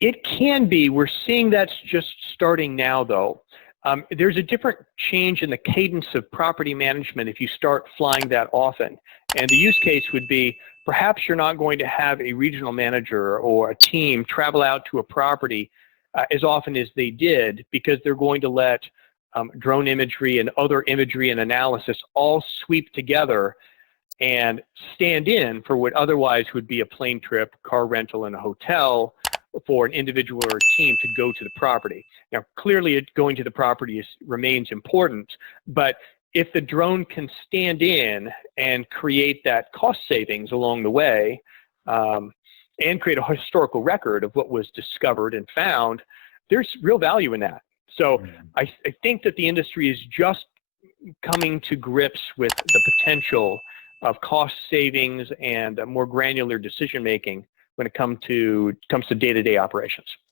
It can be. We're seeing that's just starting now, though. There's a different change in the cadence of property management if you start flying that often. And the use case would be perhaps you're not going to have a regional manager or a team travel out to a property as often as they did, because they're going to let drone imagery and other imagery and analysis all sweep together and stand in for what otherwise would be a plane trip, car rental, and a hotel for an individual or a team to go to the property. Now, clearly going to the property remains important, but if the drone can stand in and create that cost savings along the way, and create a historical record of what was discovered and found, there's real value in that. So I think that the industry is just coming to grips with the potential of cost savings and more granular decision making when it comes to day-to-day operations.